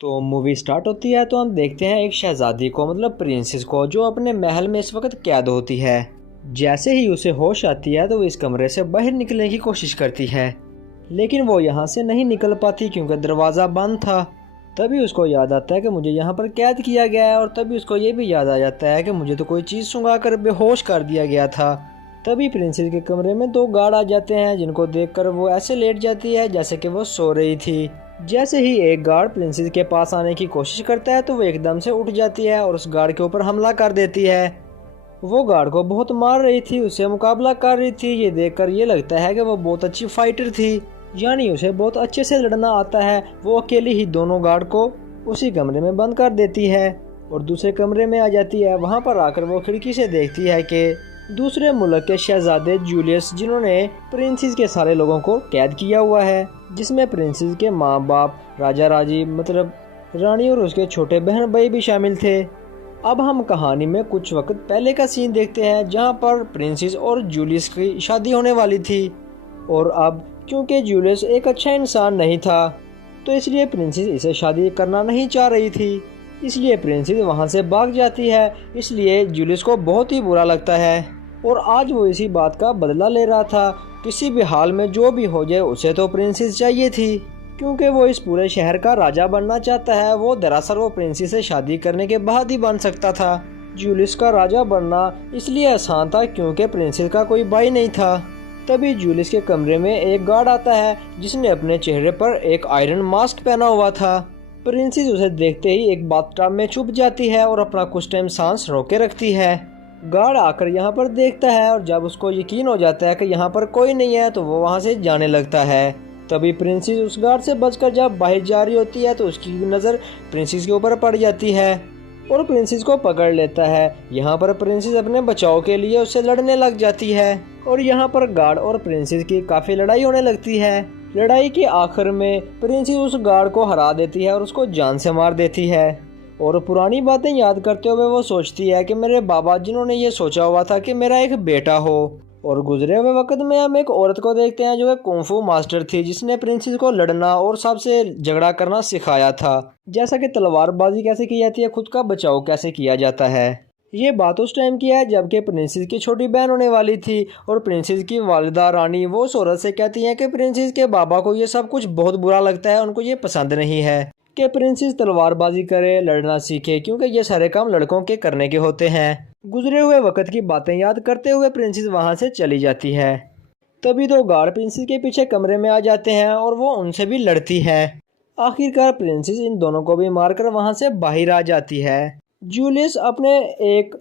तो movie start होती है तो हम देखते हैं एक शहजादी को मतलब प्रिंसेस को जो अपने महल में इस वक्त कैद होती है। जैसे ही उसे होश आती है तो वो इस कमरे से बाहर निकलने की कोशिश करती है, लेकिन वो यहाँ से नहीं निकल पाती क्योंकि दरवाज़ा बंद था। तभी उसको याद आता है कि मुझे यहाँ पर कैद किया गया है, और तभी उसको ये भी याद आ जाता है कि मुझे तो कोई चीज़ सुंघा कर बेहोश कर दिया गया था। तभी प्रिंसेस के कमरे में दो गार्ड आ जाते हैं, जिनको देखकर वो ऐसे लेट जाती है जैसे कि वो सो रही थी। जैसे ही एक गार्ड प्रिंसेस के पास आने की कोशिश करता है तो वो एकदम से उठ जाती है और उस गार्ड के ऊपर हमला कर देती है। वो गार्ड को बहुत मार रही थी, उससे मुकाबला कर रही थी। ये देखकर ये लगता है कि वो बहुत अच्छी फाइटर थी, यानी उसे बहुत अच्छे से लड़ना आता है। वो अकेली ही दोनों गार्ड को उसी कमरे में बंद कर देती है और दूसरे कमरे में आ जाती है। वहाँ पर आकर वो खिड़की से देखती है कि दूसरे मुल्क के शहजादे जूलियस, जिन्होंने प्रिंसेस के सारे लोगों को कैद किया हुआ है, जिसमें प्रिंसेस के माँ बाप, राजा राजी मतलब रानी और उसके छोटे बहन भाई भी शामिल थे। अब हम कहानी में कुछ वक्त पहले का सीन देखते हैं, जहाँ पर प्रिंसेस और जूलियस की शादी होने वाली थी। और अब क्योंकि जूलियस एक अच्छा इंसान नहीं था, तो इसलिए प्रिंसेस इसे शादी करना नहीं चाह रही थी। इसलिए प्रिंसेस वहाँ से भाग जाती है। इसलिए जूलियस को बहुत ही बुरा लगता है और आज वो इसी बात का बदला ले रहा था। किसी भी हाल में जो भी हो जाए उसे तो प्रिंसेस चाहिए थी, क्योंकि वो इस पूरे शहर का राजा बनना चाहता है। वो दरअसल वो प्रिंसेस से शादी करने के बाद ही बन सकता था। जूलियस का राजा बनना इसलिए आसान था क्योंकि प्रिंसेस का कोई भाई नहीं था। तभी जूलियस के कमरे में एक गार्ड आता है, जिसने अपने चेहरे पर एक आयरन मास्क पहना हुआ था। प्रिंसेस उसे देखते ही एक बाथटब में छुप जाती है और अपना कुछ टाइम सांस रोके रखती है। गार्ड आकर यहाँ पर देखता है और जब उसको यकीन हो जाता है कि यहाँ पर कोई नहीं है तो वो वहाँ से जाने लगता है। तभी प्रिंसेस उस गार्ड से बचकर जब बाहर जा रही होती है तो उसकी नज़र प्रिंसेस के ऊपर पड़ जाती है और प्रिंसेस को पकड़ लेता है। यहाँ पर प्रिंसेस अपने बचाव के लिए उससे लड़ने लग जाती है और यहाँ पर गार्ड और प्रिंसेस की काफ़ी लड़ाई होने लगती है। लड़ाई के आखिर में प्रिंसेस उस गार्ड को हरा देती है और उसको जान से मार देती है। और पुरानी बातें याद करते हुए वो सोचती है कि मेरे बाबा, जिन्होंने ये सोचा हुआ था कि मेरा एक बेटा हो। और गुजरे हुए वक्त में हम एक औरत को देखते हैं जो एक कुंफू मास्टर थी, जिसने प्रिंसेस को लड़ना और सबसे झगड़ा करना सिखाया था, जैसा कि तलवारबाजी कैसे की जाती है, खुद का बचाव कैसे किया जाता है। ये बात उस टाइम की है जबकि प्रिंसेस की छोटी बहन होने वाली थी और प्रिंसेस की वालिदा रानी वो उस औरत से कहती हैं कि प्रिंसेस के बाबा को ये सब कुछ बहुत बुरा लगता है, उनको ये पसंद नहीं है कि प्रिंसेस तलवारबाजी करे, लड़ना सीखे, क्योंकि ये सारे काम लड़कों के करने के होते हैं। गुजरे हुए वक्त की बातें याद करते हुए प्रिंसेस वहां से चली जाती है। तभी दो गार्ड प्रिंसेस के पीछे कमरे में आ जाते हैं और वो उनसे भी लड़ती है। आखिरकार प्रिंसेस इन दोनों को भी मारकर वहां से बाहर आ जाती है। जूलियस अपने एक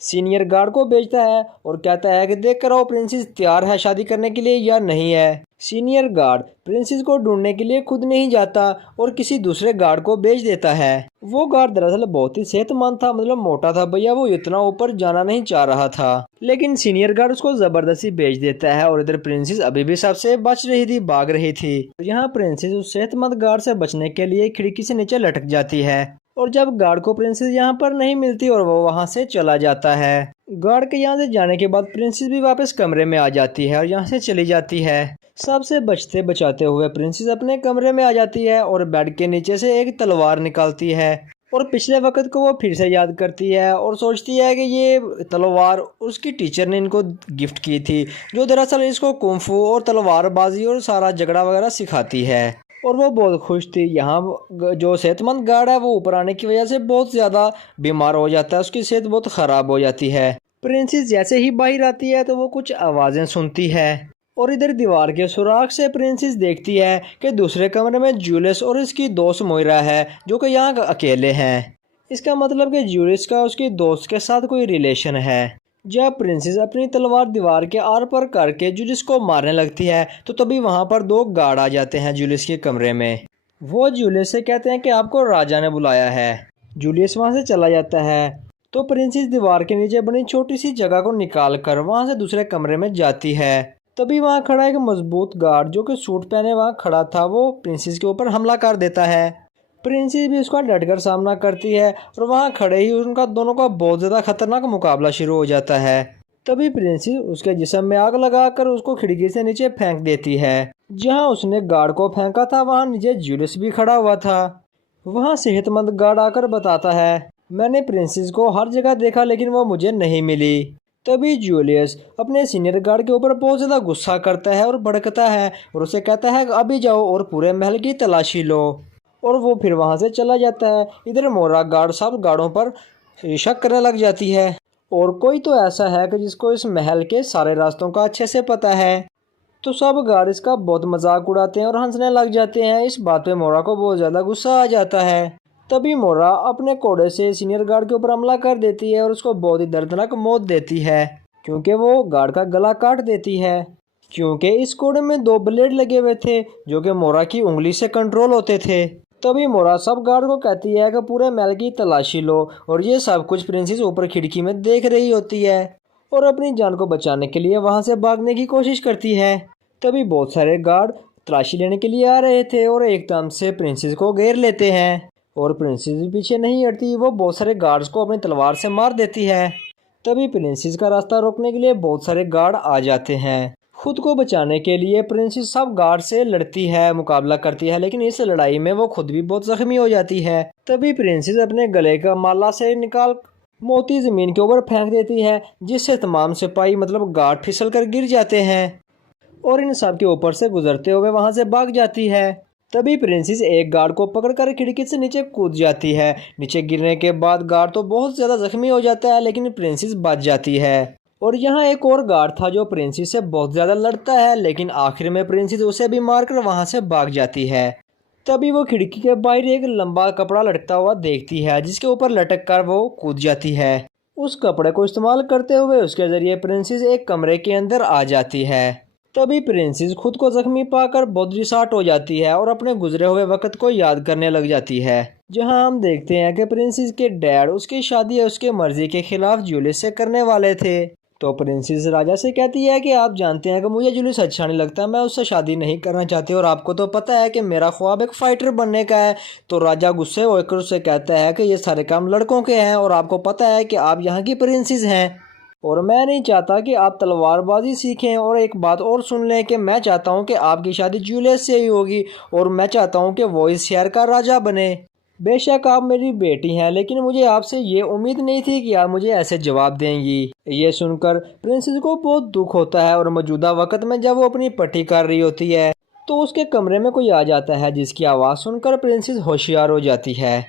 सीनियर गार्ड को भेजता है और कहता है कि देख कर आओ प्रिंसेस तैयार है शादी करने के लिए या नहीं है। सीनियर गार्ड प्रिंसेस को ढूंढने के लिए खुद नहीं जाता और किसी दूसरे गार्ड को भेज देता है। वो गार्ड दरअसल बहुत ही सेहतमंद था, मतलब मोटा था भैया, वो इतना ऊपर जाना नहीं चाह रहा था, लेकिन सीनियर गार्ड उसको जबरदस्ती भेज देता है। और इधर प्रिंसेस अभी भी सबसे बच रही थी, भाग रही थी। यहाँ प्रिंसेस उस सेहतमंद गार्ड से बचने के लिए खिड़की से नीचे लटक जाती है और जब गार्ड को प्रिंसेस यहाँ पर नहीं मिलती और वो वहाँ से चला जाता है। गार्ड के यहाँ से जाने के बाद प्रिंसेस भी वापस कमरे में आ जाती है और यहाँ से चली जाती है। सबसे बचते बचाते हुए प्रिंसेस अपने कमरे में आ जाती है और बेड के नीचे से एक तलवार निकालती है और पिछले वक्त को वो फिर से याद करती है और सोचती है कि ये तलवार उसकी टीचर ने इनको गिफ्ट की थी, जो दरअसल इसको कुंफू और तलवारबाजी और सारा झगड़ा वगैरह सिखाती है। और वो बहुत खुश थी। यहाँ जो सेहतमंद गार्ड है वो ऊपर आने की वजह से बहुत ज़्यादा बीमार हो जाता है, उसकी सेहत बहुत ख़राब हो जाती है। प्रिंसेस जैसे ही बाहर आती है तो वो कुछ आवाज़ें सुनती है और इधर दीवार के सुराख से प्रिंसेस देखती है कि दूसरे कमरे में जूलियस और इसकी दोस्त मोइरा है, जो कि यहाँ अकेले हैं। इसका मतलब कि जूलियस का उसकी दोस्त के साथ कोई रिलेशन है। जब प्रिंसेस अपनी तलवार दीवार के आर पर करके जूलियस को मारने लगती है तो तभी वहाँ पर दो गार्ड आ जाते हैं जूलियस के कमरे में। वो जूलियस से कहते हैं कि आपको राजा ने बुलाया है। जूलियस वहाँ से चला जाता है तो प्रिंसेस दीवार के नीचे बनी छोटी सी जगह को निकाल कर वहाँ से दूसरे कमरे में जाती है। तभी वहाँ खड़ा एक मजबूत गार्ड जो कि सूट पहने वहाँ खड़ा था, वो प्रिंसेस के ऊपर हमला कर देता है। प्रिंसेस भी उसका डटकर सामना करती है और वहाँ खड़े ही उनका दोनों का बहुत ज़्यादा खतरनाक मुकाबला शुरू हो जाता है। तभी प्रिंसेस उसके जिस्म में आग लगाकर उसको खिड़की से नीचे फेंक देती है। जहाँ उसने गार्ड को फेंका था वहाँ नीचे जूलियस भी खड़ा हुआ था। वहाँ सेहतमंद गार्ड आकर बताता है, मैंने प्रिंसेस को हर जगह देखा लेकिन वो मुझे नहीं मिली। तभी जूलियस अपने सीनियर गार्ड के ऊपर बहुत ज़्यादा गुस्सा करता है और भड़कता है और उसे कहता है अभी जाओ और पूरे महल की तलाशी लो। और वो फिर वहाँ से चला जाता है। इधर मोरा गार्ड सब गार्डों पर शक करने लग जाती है और कोई तो ऐसा है कि जिसको इस महल के सारे रास्तों का अच्छे से पता है। तो सब गार्ड इसका बहुत मजाक उड़ाते हैं और हंसने लग जाते हैं। इस बात पे मोरा को बहुत ज़्यादा गुस्सा आ जाता है। तभी मोरा अपने कोड़े से सीनियर गार्ड के ऊपर हमला कर देती है और उसको बहुत ही दर्दनाक मौत देती है, क्योंकि वो गार्ड का गला काट देती है। क्योंकि इस कोड़े में 2 ब्लेड लगे हुए थे जो कि मोरा की उंगली से कंट्रोल होते थे। तभी मोरा सब गार्ड को कहती है कि पूरे महल की तलाशी लो और ये सब कुछ प्रिंसेस ऊपर खिड़की में देख रही होती है और अपनी जान को बचाने के लिए वहां से भागने की कोशिश करती है। तभी बहुत सारे गार्ड तलाशी लेने के लिए आ रहे थे और एकदम से प्रिंसेस को घेर लेते हैं और प्रिंसेस भी पीछे नहीं हटती। वो बहुत सारे गार्ड्स को अपनी तलवार से मार देती है। तभी प्रिंसेस का रास्ता रोकने के लिए बहुत सारे गार्ड आ जाते हैं। खुद को बचाने के लिए प्रिंसेस सब गार्ड से लड़ती है, मुकाबला करती है, लेकिन इस लड़ाई में वो खुद भी बहुत जख्मी हो जाती है। तभी प्रिंसेस अपने गले का माला से निकाल मोती जमीन के ऊपर फेंक देती है, जिससे तमाम सिपाही मतलब गार्ड फिसल कर गिर जाते हैं और इन सब के ऊपर से गुजरते हुए वहां से भाग जाती है। तभी प्रिंसेस एक गार्ड को पकड़कर खिड़की से नीचे कूद जाती है। नीचे गिरने के बाद गार्ड तो बहुत ज्यादा जख्मी हो जाता है, लेकिन प्रिंसेस बच जाती है। और यहाँ एक और गार्ड था जो प्रिंसेस से बहुत ज्यादा लड़ता है, लेकिन आखिर में प्रिंसेस उसे भी मारकर वहां से भाग जाती है। तभी वो खिड़की के बाहर एक लंबा कपड़ा लटकता हुआ देखती है, जिसके ऊपर लटक कर वो कूद जाती है। उस कपड़े को इस्तेमाल करते हुए उसके जरिए प्रिंसेस एक कमरे के अंदर आ जाती है। तभी प्रिंसेस खुद को जख्मी पाकर बहुत डिसहार्ट हो जाती है और अपने गुजरे हुए वक्त को याद करने लग जाती है, जहां हम देखते हैं कि प्रिंसेस के डैड उसकी शादी उसके मर्जी के खिलाफ जूलियस से करने वाले थे। तो प्रिंसेस राजा से कहती है कि आप जानते हैं कि मुझे जूलियस अच्छा नहीं लगता, मैं उससे शादी नहीं करना चाहती और आपको तो पता है कि मेरा ख्वाब एक फाइटर बनने का है। तो राजा गुस्से होकर उससे कहता है कि ये सारे काम लड़कों के हैं और आपको पता है कि आप यहाँ की प्रिंसेस हैं और मैं नहीं चाहता कि आप तलवारबाजी सीखें। और एक बात और सुन लें कि मैं चाहता हूं कि आपकी शादी जूलियस से ही होगी और मैं चाहता हूं कि वो इस शहर का राजा बने। बेशक आप मेरी बेटी हैं, लेकिन मुझे आपसे ये उम्मीद नहीं थी कि आप मुझे ऐसे जवाब देंगी। ये सुनकर प्रिंसेस को बहुत दुख होता है और मौजूदा वक्त में जब वो अपनी पट्टी कर रही होती है तो उसके कमरे में कोई आ जाता है, जिसकी आवाज़ सुनकर प्रिंसेस होशियार हो जाती है।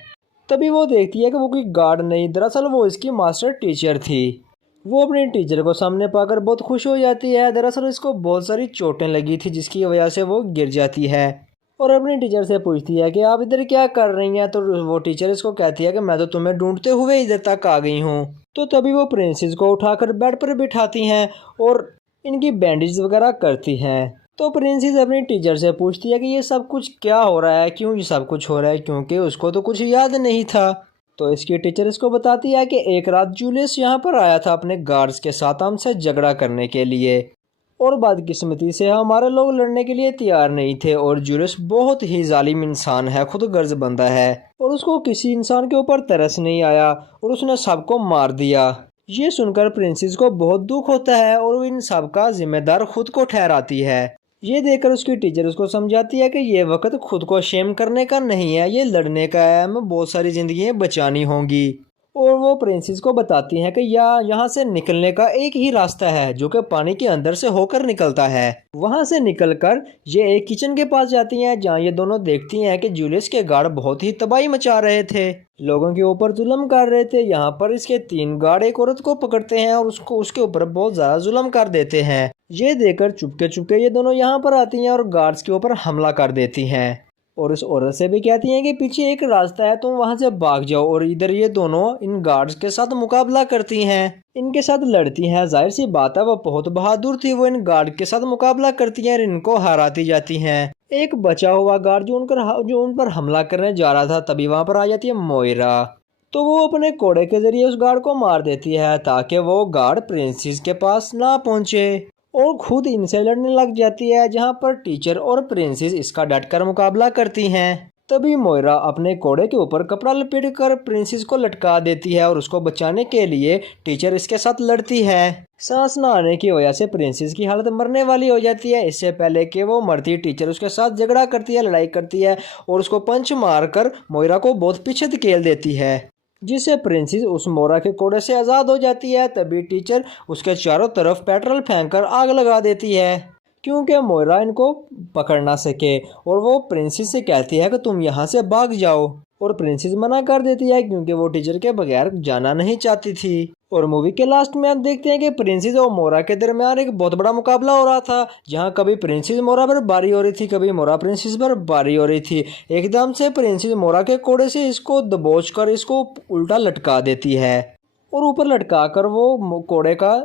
तभी वो देखती है कि वो कोई गार्ड नहीं, दरअसल वो इसकी मास्टर टीचर थी। वो अपने टीचर को सामने पाकर बहुत खुश हो जाती है। दरअसल इसको बहुत सारी चोटें लगी थी, जिसकी वजह से वो गिर जाती है और अपने टीचर से पूछती है कि आप इधर क्या कर रही हैं। तो वो टीचर इसको कहती है कि मैं तो तुम्हें ढूंढते हुए इधर तक आ गई हूँ। तो तभी वो प्रिंसेस को उठाकर बेड पर बिठाती हैं और इनकी बैंडेज वगैरह करती हैं। तो प्रिंसेस अपनी टीचर से पूछती है कि ये सब कुछ क्या हो रहा है, क्यों ये सब कुछ हो रहा है, क्योंकि उसको तो कुछ याद नहीं था। तो इसकी टीचर इसको बताती है कि एक रात जूलियस यहाँ पर आया था अपने गार्ड्स के साथ हमसे झगड़ा करने के लिए और बदकिस्मती से हमारे लोग लड़ने के लिए तैयार नहीं थे और जूलियस बहुत ही जालिम इंसान है, खुद गर्ज बंदा है और उसको किसी इंसान के ऊपर तरस नहीं आया और उसने सबको मार दिया। ये सुनकर प्रिंसेस को बहुत दुख होता है और वो इन सब का जिम्मेदार खुद को ठहराती है। ये देखकर उसकी टीचर उसको समझाती है कि ये वक्त खुद को शेम करने का नहीं है, ये लड़ने का है, हमें बहुत सारी जिंदगियां बचानी होंगी। और वो प्रिंसेस को बताती हैं कि यहाँ से निकलने का एक ही रास्ता है जो कि पानी के अंदर से होकर निकलता है। वहां से निकलकर ये एक किचन के पास जाती हैं, जहाँ ये दोनों देखती हैं कि जूलियस के गार्ड बहुत ही तबाही मचा रहे थे, लोगों के ऊपर जुल्म कर रहे थे। यहाँ पर इसके 3 गार्ड एक औरत को पकड़ते हैं और उसको उसके ऊपर बहुत ज्यादा जुल्म कर देते हैं। ये देखकर चुपके चुपके ये दोनों यहाँ पर आती हैं और गार्ड्स के ऊपर हमला कर देती हैं और इस औरत से भी कहती हैं कि पीछे एक रास्ता है, तुम वहां से भाग जाओ। और इधर ये दोनों इन गार्ड्स के साथ मुकाबला करती हैं, इनके साथ लड़ती हैं। जाहिर सी बात है वो बहुत बहादुर थी, वो इन गार्ड के साथ मुकाबला करती हैं और इनको हराती जाती हैं। एक बचा हुआ गार्ड जो उन पर हमला करने जा रहा था, तभी वहां पर आ जाती है मोइरा। तो वो अपने कोड़े के जरिए उस गार्ड को मार देती है ताकि वो गार्ड प्रिंसेस के पास ना पहुंचे और खुद इनसे लड़ने लग जाती है, जहां पर टीचर और प्रिंसेस इसका डटकर मुकाबला करती हैं। तभी मोइरा अपने कोड़े के ऊपर कपड़ा लपेट कर प्रिंसेस को लटका देती है और उसको बचाने के लिए टीचर इसके साथ लड़ती है। सांस न आने की वजह से प्रिंसेस की हालत मरने वाली हो जाती है। इससे पहले कि वो मरती, टीचर उसके साथ झगड़ा करती है, लड़ाई करती है और उसको पंच मारकर मोइरा को बहुत पीछे धकेल देती है, जिससे प्रिंसेस उस मोरा के कोड़े से आज़ाद हो जाती है। तभी टीचर उसके चारों तरफ पेट्रोल फेंककर आग लगा देती है क्योंकि मोइरा इनको पकड़ ना सके, और वो प्रिंसेस से कहती है कि तुम यहाँ से भाग जाओ, और प्रिंसेस मना कर देती है क्योंकि वो टीचर के बगैर जाना नहीं चाहती थी। और मूवी के लास्ट में आप देखते हैं कि प्रिंसेस और मोरा के दरमियान एक बहुत बड़ा मुकाबला हो रहा था, जहां कभी प्रिंसेस मोरा पर बारी हो रही थी, कभी मोरा प्रिंसेस पर बारी हो रही थी। एकदम से प्रिंसेस मोरा के कोड़े से इसको दबोच कर इसको उल्टा लटका देती है और ऊपर लटका कर वो कोड़े का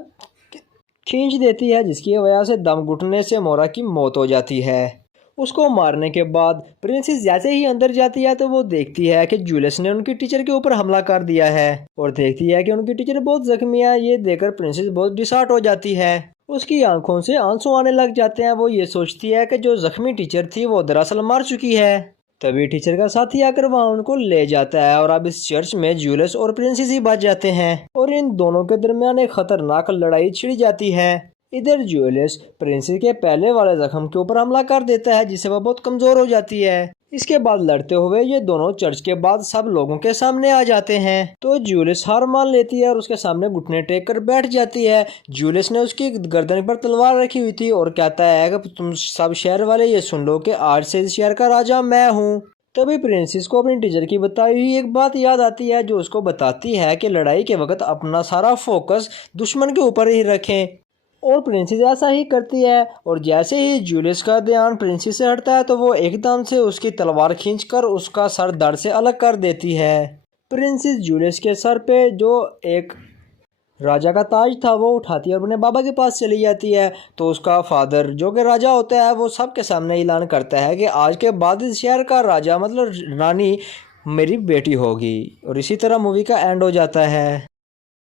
खींच देती है, जिसकी वजह से दम घुटने से मोरा की मौत हो जाती है। उसको मारने के बाद प्रिंसेस जैसे ही अंदर जाती है तो वो देखती है कि जूलियस ने उनकी टीचर के ऊपर हमला कर दिया है और देखती है कि उनकी टीचर बहुत जख्मी है। ये देखकर प्रिंसेस बहुत डिसहार्ट हो जाती है, उसकी आंखों से आंसू आने लग जाते हैं। वो ये सोचती है कि जो जख्मी टीचर थी वो दरअसल मर चुकी है। तभी टीचर का साथी आकर वहाँ उनको ले जाता है और अब इस चर्च में जूलियस और प्रिंसेस ही बच जाते हैं और इन दोनों के दरमियान एक खतरनाक लड़ाई छिड़ जाती है। इधर जूलियस प्रिंसेस के पहले वाले जख्म के ऊपर हमला कर देता है, जिससे वह बहुत कमजोर हो जाती है। इसके बाद लड़ते हुए ये दोनों चर्च के बाद सब लोगों के सामने आ जाते हैं, तो जूलियस हार मान लेती है और उसके सामने घुटने टेक कर बैठ जाती है। जूलियस ने उसकी गर्दन पर तलवार रखी हुई थी और कहता है कि तुम सब शहर वाले ये सुन लो कि आज से इस शहर का राजा मैं हूँ। तभी प्रिंसेस को अपनी टीचर की बताई हुई एक बात याद आती है, जो उसको बताती है कि लड़ाई के वक्त अपना सारा फोकस दुश्मन के ऊपर ही रखें, और प्रिंसेस ऐसा ही करती है। और जैसे ही जूलियस का ध्यान प्रिंसेस से हटता है तो वो एकदम से उसकी तलवार खींचकर उसका सर धड़ से अलग कर देती है। प्रिंसेस जूलियस के सर पे जो एक राजा का ताज था वो उठाती है और अपने बाबा के पास चली जाती है। तो उसका फादर जो कि राजा होता है वो सबके सामने ऐलान करता है कि आज के बाद इस शहर का राजा मतलब रानी मेरी बेटी होगी, और इसी तरह मूवी का एंड हो जाता है।